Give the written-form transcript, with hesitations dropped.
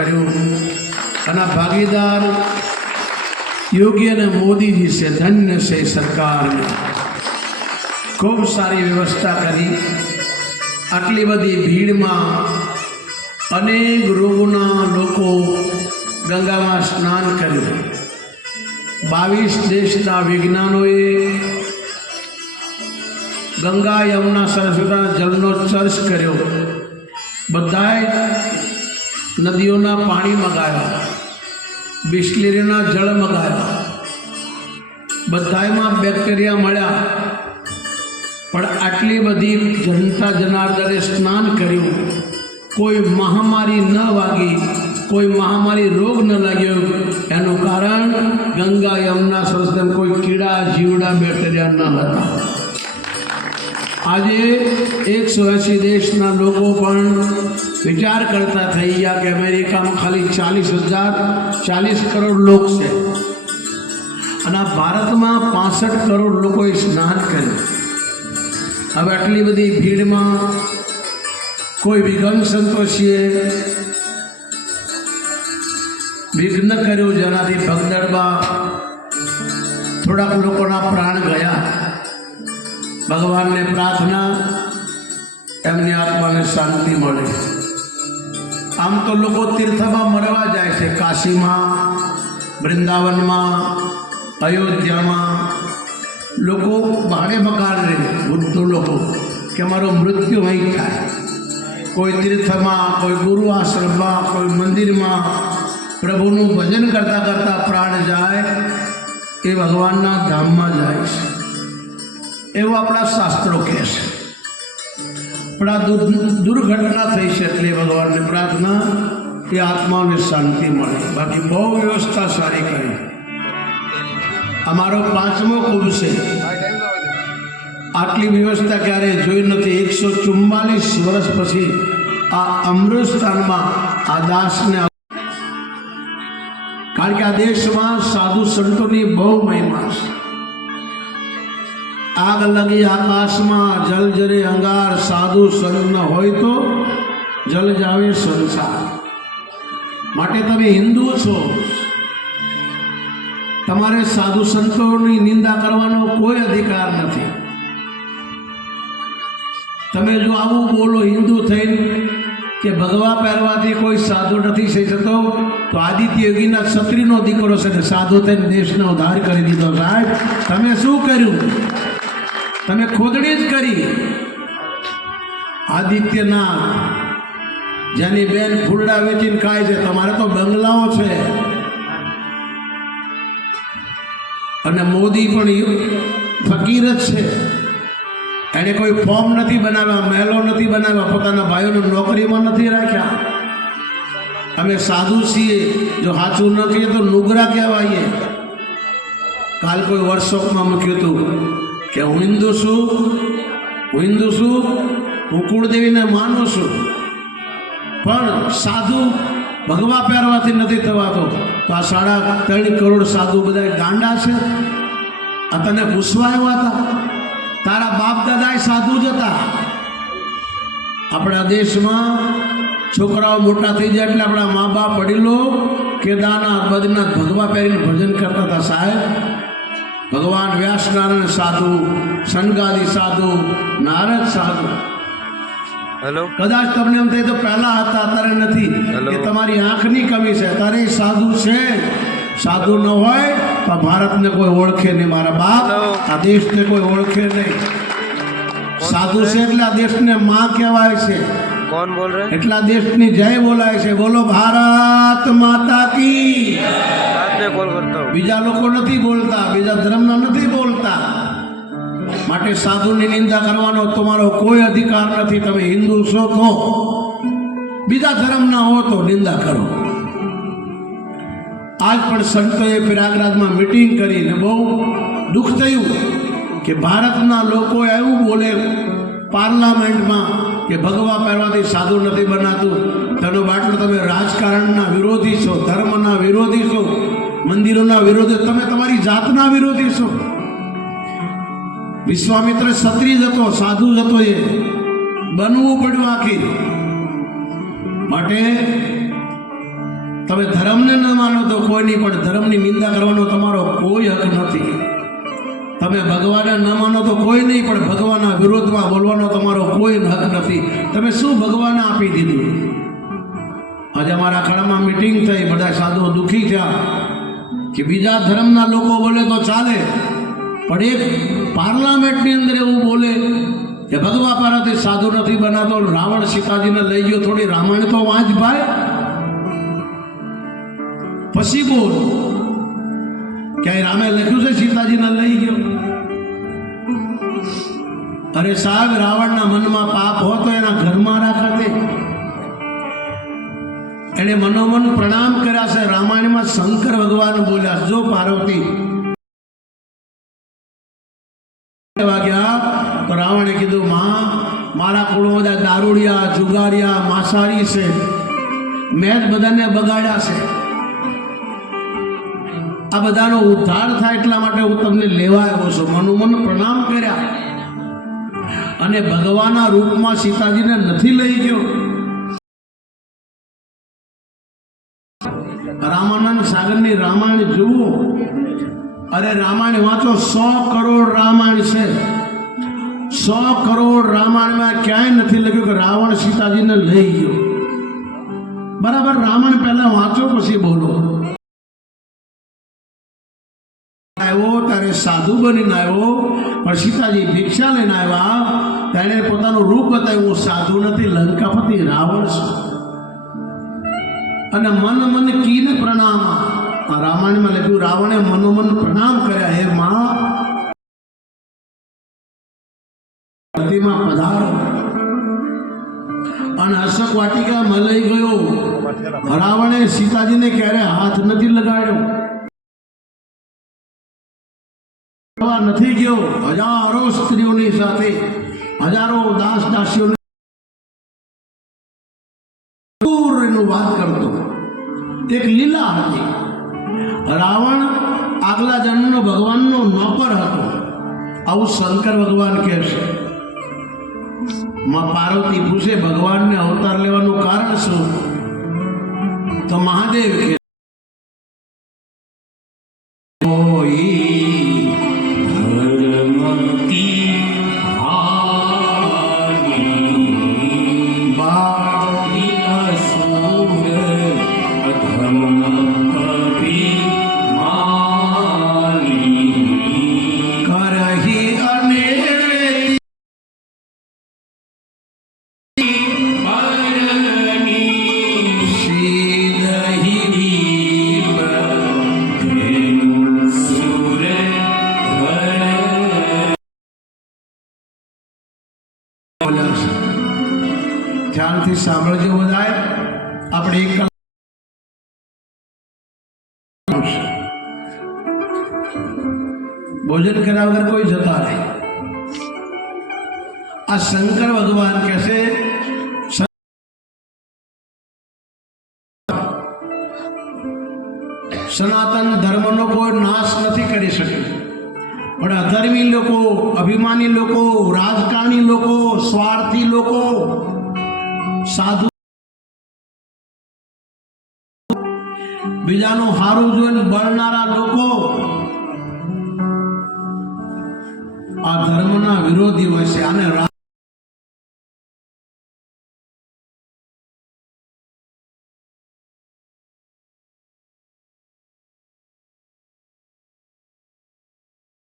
કર્યું અને ભાગીદાર योगी ने मोदी जी से धन्य से सरकार ने खूब सारी व्यवस्था करी। आटली बड़ी भीड़ में अनेक रोगना लोको गंगा में स्नान कर्यु। 22 देशना विज्ञानोए गंगा यमुना सरस्वती जलनो चर्च कर्यो। बधाए नदीओना पानी मगाया, बिस्लेरीना जल मगाया, बधाई में बेक्टेरिया मळ्या। पण आटली बधी जनता जनार्दने स्नान कर्યું, कोई महामारी न वागी, कोई महामारी रोग न लाग्यो। एनु कारण गंगा यमुना सरस्वती कोई कीड़ा जीवड़ा बेक्टेरिया न हता। आजे 180 देशना लोगो पण विचार करता थई गया कि अमेरिका में खाली 40 करोड़ लोग से अने भारत में 65 करोड़ लोगों स्नान कर्યું। अब आटली बड़ी भीड़ में कोई विघ्न संतोषीए विघ्न कर्યું, जेनाथी भगदड़માં થોડાક લોકોના प्राण गया। भगवान ने प्रार्थना एमनी आत्मा ने शांति मळे। आम तो लोग तीर्थ में मरवा जाए छे, काशी में, वृंदावन में, अयोध्या में लोग भाड़े मकान रहे बुद्ध लोग कि मारो मृत्यु वहीं थाय। कोई तीर्थ में, कोई गुरु आश्रम में, कोई मंदिर में प्रभुनु भजन करता करता प्राण जाए ये भगवान धाम में जाए एवं अपना शास्त्रों कहे छे। पण आ दुर्घटना थई छे એટલે भगवान ने प्रार्थना कि आत्मा ने शांति मळे। बाकी बहुत व्यवस्था सारी करी। अमारो 5मो कुंभ छे, आटली व्यवस्था क्यारे जोई नथी। 144 वर्ष पछी आ अमृतस्थान में आ दास ने, कारण के आ देश में साधु संतोनी बहु महिमा छे। आग लगी आकाश में, जल जरे अंगार, साधु संत न होय तो जल जावे संसार। माटे तमे हिंदू छो, तमारे साधु संतोनी निंदा करवानो कोई अधिकार नहीं। तमे जो आवु बोलो हिंदू थईने कि भगवा पहेरवाथी कोई साधु नहीं थई शकतो, तो आदित्य योगीना क्षत्रियनो दीकरो छे ने साधु थईने देशनो उद्धार करी दीधो। साहेब तमे शुं कर्युं? तमे खोदड़ी ज करी। आदित्यनाथ जेनी बेन फूलड़ा वेचीने खाय छे, तमारे तो बंगलाओ छे। अने मोदी पण फकीर ज छे। एने कोई फॉर्म नहीं बनाव्या, महलो नहीं बनाव्या, पोताना भाईओने नौकरीमां नहीं राख्या। अमे साधु छीए, जो साचुं न कहीए तो नुगरा कहेवाईए। काल कोई वर्कशॉप में मूक्युं हतुं कि हूँ हिंदू छूँ, हूँ कुलदेवी ने मानु छूं, पण साधु भगवा पहेरवाथी नथी थवातो। तो आ 3.5 करोड़ साधु बधा गांडा छे। आ तने पूछवा आव्या हता? तारा बाप दादा साधु ज हता। अपना देश में छोकराओ मोटा थई जाए एटले अपना माँ बाप वडीलो केदारनाथ बद्रीनाथ भगवा पहेरीने भजन करता था। साहेब भगवान व्यास नारायण साधु, सनगादी साधु, नारद साधु। हेलो, कदाच तमने एम थाय तो पहला हता, अत्यारे नथी के तमारी आंखनी कमी छे। तारे साधु छे। साधु न होय तो भारत ने कोई ओळखे नहीं। मारा बाप आ देश ने कोई ओळखे नहीं। साधु छे એટલે આ દેશને માં કહેવાય છે। કોણ બોલ રહે? એટલા દેશની જય બોલાય છે। બોલો ભારત માતા की। आपने कॉल करता हूं। बीजा लोको नहीं बोलता, बीजा धर्मना नहीं बोलता। माटे साधुनी निंदा करवानो तुम्हारो कोई अधिकार नहीं। तमे हिंदू छो तो, बीजा धर्मना हो तो निंदा करो। आज पण संतोए प्रयागराज में मीटिंग करी ने बहु दुख थयुं कि भारतना लोको एवं बोले पार्लामेंट में कि भगवा पहेरवाथी साधु नहीं बनातुं। तेनो बाटलो तमे राजकारणना विरोधी छो, धर्मना विरोधी छो, मंदिरोना विरोधी, तमे तमारी जातना विरोधी छो। विश्वामित्र क्षत्रिय जतो, साधु जतो, ये बनवू पड्युं। आखिर माटे તમે ધર્મને ન માનો તો કોઈ નહીં, પણ ધર્મની નિંદા કરવાનો તમારો કોઈ હક નથી. તમે ભગવાનને ન માનો તો કોઈ નહીં, પણ ભગવાનના વિરોધમાં બોલવાનો તમારો કોઈ હક નથી. તમે શું ભગવાનને આપી દીધું? આજે અમારા અખાડામાં મિટિંગ થઈ, બધા સાધુઓ દુઃખી થયા કે બીજા ધર્મના લોકો બોલે તો ચાલે, પણ એક પાર્લામેન્ટની અંદર એવું બોલે કે ભગવા પારાથી સાધુ નથી બનાતો, રાવણ સીતાજીને લઈ ગયો. થોડી રામાયણ તો વાંચ ભાઈ, પછી બોલ. ક્યાંય રામે લખ્યું છે સીતાજીને લઈ ગયો? અરે સાહેબ, રાવણના મનમાં પાપ હોતો એના ઘરમાં રાખતે. એને મનોમન પ્રણામ કર્યા છે. રામાયણમાં શંકર ભગવાન બોલ્યા, જો પાર્વતી વાગ્યા તો રાવણે કીધું, માં મારા કુળમાં બધા દારૂડિયા, જુગારિયા, માંસાહારી છે, મેં જ બધાને બગાડ્યા છે. આ બધાનો ઉદ્ધાર થાય એટલા માટે હું તમને લેવા આવ્યો છું. મનોમન પ્રણામ કર્યા અને ભગવાનના રૂપમાં સીતાજીને નથી લઈ ગયો. રામાનંદ સાગરની રામાયણ જુઓ. અરે રામાયણ વાંચો, 100 કરોડ રામાયણ છે. 100 કરોડ રામાયણમાં ક્યાંય નથી લખ્યું કે રાવણ સીતાજીને લઈ ગયો. બરાબર, રામાયણ પહેલા વાંચો પછી બોલો. આવ્યો ત્યારે સાધુ બનીને આવ્યો, પણ સીતાજી ભિક્ષા લઈને આવ્યા. તેણે પોતાનું રૂપ બતાવ્યું, હું સાધુ નથી, લંકાપતિ રાવણ છું. અને મન કીને પ્રણામ. રામાયણમાં લખ્યું, રાવણે મનોમન પ્રણામ કર્યા, હે માં ધરતીમાં પધારો. અને અશોક વાટિકા મલાઈ ગયો. રાવણે સીતાજીને ક્યારે હાથ નથી લગાડ્યો, નથી ગયો. હજારો સ્ત્રીઓની સાથે, હજારો દાસ દાસીઓની વાત કરતો. એક લીલા હતી. રાવણ આગલા જન્મનો ભગવાનનો નોકર હતો, આવું શંકર ભગવાન કહે છે. માં પાર્વતી પૂછે, ભગવાનને અવતાર લેવાનું કારણ શું? તો મહાદેવ કે ધ્યાનથી સાંભળજો બધાએ. આપણે એક ભોજન કર્યા વગર કોઈ જતા નહીં. આ શંકર ભગવાન કહે છે, સનાતન ધર્મનો કોઈ નાશ નથી કરી શકે, પણ અધર્મી લોકો, અભિમાની લોકો, રાજકારણી લોકો, સ્વાર્થી લોકો, સાધુ બીજાનું હારું જોઈને બળનારા લોકો આ ધર્મના વિરોધી હોય છે. આને